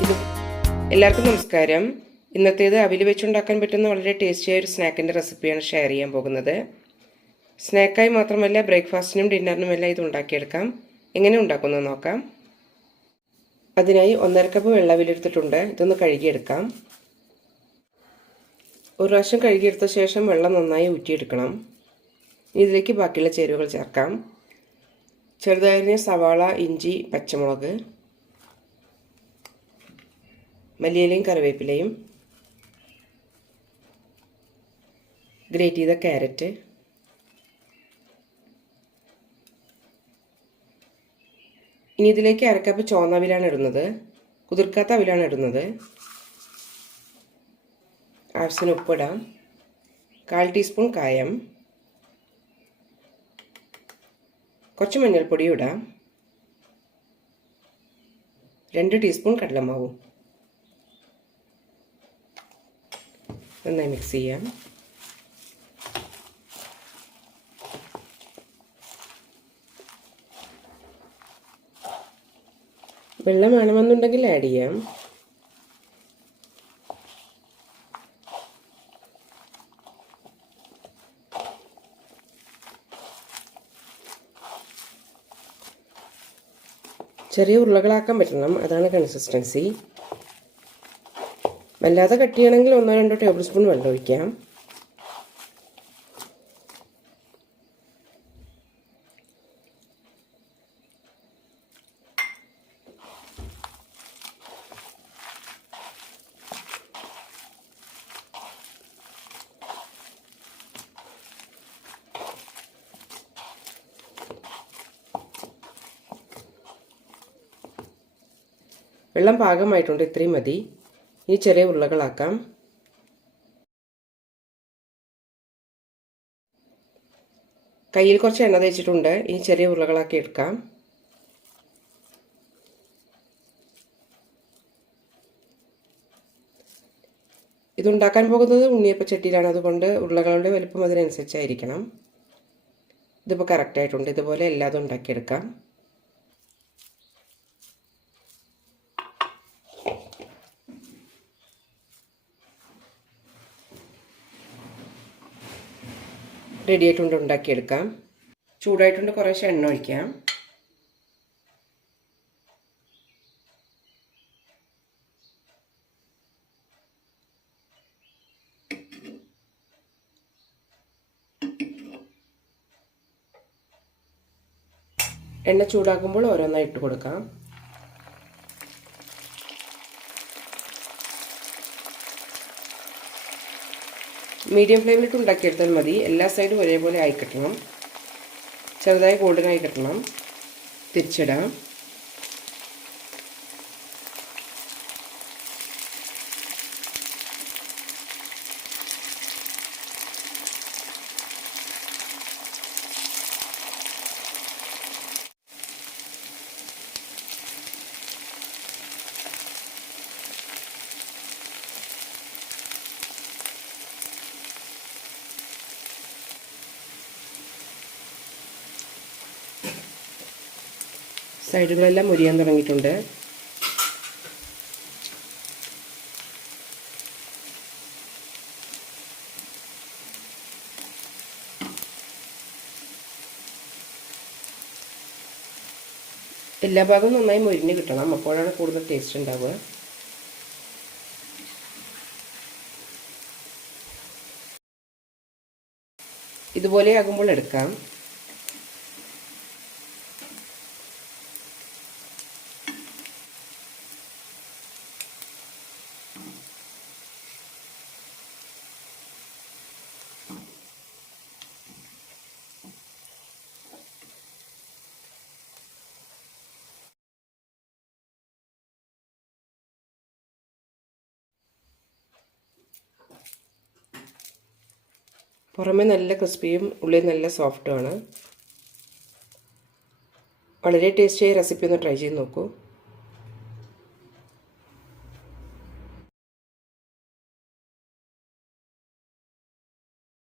എല്ലാവർക്കും നമസ്കാരം. ഇന്നത്തേത് അവിൽ വെച്ചുണ്ടാക്കാൻ പറ്റുന്ന വളരെ ടേസ്റ്റിയായ ഒരു സ്നാക്കിന്റെ റെസിപ്പിയാണ് ഷെയർ ചെയ്യാൻ പോകുന്നത്. സ്നാക്കായി മാത്രമല്ല ബ്രേക്ക്ഫാസ്റ്റിനും ഡിന്നറിനും എല്ലാം ഇത് ഉണ്ടാക്കിയെടുക്കാം. എങ്ങനെ ഉണ്ടാക്കുന്നത് നോക്കാം. അതിനായി ഒന്നര കപ്പ് വെള്ളം അവിലെടുത്തിട്ടുണ്ട്. ഇതൊന്ന് കഴുകിയെടുക്കാം. ഒരു പ്രാവശ്യം കഴുകിയെടുത്ത ശേഷം വെള്ളം നന്നായി ഊറ്റിയെടുക്കണം. ഇതിലേക്ക് ബാക്കിയുള്ള ചേരുവകൾ ചേർക്കാം. ചെറുതായതിന് സവാള ഇഞ്ചി പച്ചമുളക്. മല്ലിയിലയും കറിവേപ്പിലയും. ഗ്രേറ്റ് ചെയ്ത ക്യാരറ്റ് ഇനി ഇതിലേക്ക് അരക്കപ്പ് ചുവന്ന അവിലാണ് ഇടുന്നത്. കുതിർക്കാത്ത അവിലാണ് ഇടുന്നത്. ആവശ്യത്തിന് ഉപ്പിടാം. കാൽ ടീസ്പൂൺ കായം. കുറച്ച് മഞ്ഞൾപ്പൊടിയും ഇടാം. രണ്ട് ടീസ്പൂൺ കടലമാവും. നന്നായി മിക്സ് ചെയ്യാം. വെള്ളം വേണമെന്നുണ്ടെങ്കിൽ ആഡ് ചെയ്യാം. ചെറിയ ഉരുളകളാക്കാൻ പറ്റണം. അതാണ് കൺസിസ്റ്റൻസി വല്ലാതെ കട്ടിയാണെങ്കിൽ ഒന്നോ രണ്ടോ ടേബിൾ സ്പൂൺ വെള്ളം ഒഴിക്കാം. വെള്ളം പാകമായിട്ടുണ്ട് ഇത്രയും മതി. ഈ ചെറിയ ഉരുളകളാക്കാം. കയ്യിൽ കുറച്ച് എണ്ണ തേച്ചിട്ടുണ്ട്. ഈ ചെറിയ ഉരുളകളാക്കി എടുക്കാം. ഇതുണ്ടാക്കാൻ പോകുന്നത് ഉണ്ണിയപ്പ ചട്ടിയിലാണ്. അതുകൊണ്ട് ഉരുളകളുടെ വലുപ്പം അതിനനുസരിച്ചായിരിക്കണം. ഇതിപ്പോൾ കറക്റ്റായിട്ടുണ്ട് ഇതുപോലെ എല്ലാതും ഉണ്ടാക്കിയെടുക്കാം. റെഡി ആയിട്ടുണ്ട് ഉണ്ടാക്കിയെടുക്കാം. ചൂടായിട്ടുണ്ട് കുറേശ്ശെ എണ്ണ ഒഴിക്കാം. എണ്ണ ചൂടാക്കുമ്പോൾ ഓരോന്നായിട്ട് കൊടുക്കാം. മീഡിയം ഫ്ലെയിമിലിട്ട് ഉണ്ടാക്കിയെടുത്താൽ മതി. എല്ലാ സൈഡും ഒരേപോലെ ആയി കിട്ടണം. ചെറുതായി ഗോൾഡൻ ആയി കിട്ടണം. തിരിച്ചിടാം. സൈഡുകളെല്ലാം മുരിയാൻ തുടങ്ങിയിട്ടുണ്ട്. എല്ലാ ഭാഗവും നന്നായി മുരിഞ്ഞ് കിട്ടണം. അപ്പോഴാണ് കൂടുതൽ ടേസ്റ്റ് ഉണ്ടാവുക. ഇതുപോലെ ആകുമ്പോൾ എടുക്കാം. പുറമെ നല്ല ക്രിസ്പിയും ഉള്ളിൽ നല്ല സോഫ്റ്റുമാണ് വളരെ ടേസ്റ്റിയായ റെസിപ്പി ഒന്ന് ട്രൈ ചെയ്ത് നോക്കൂ.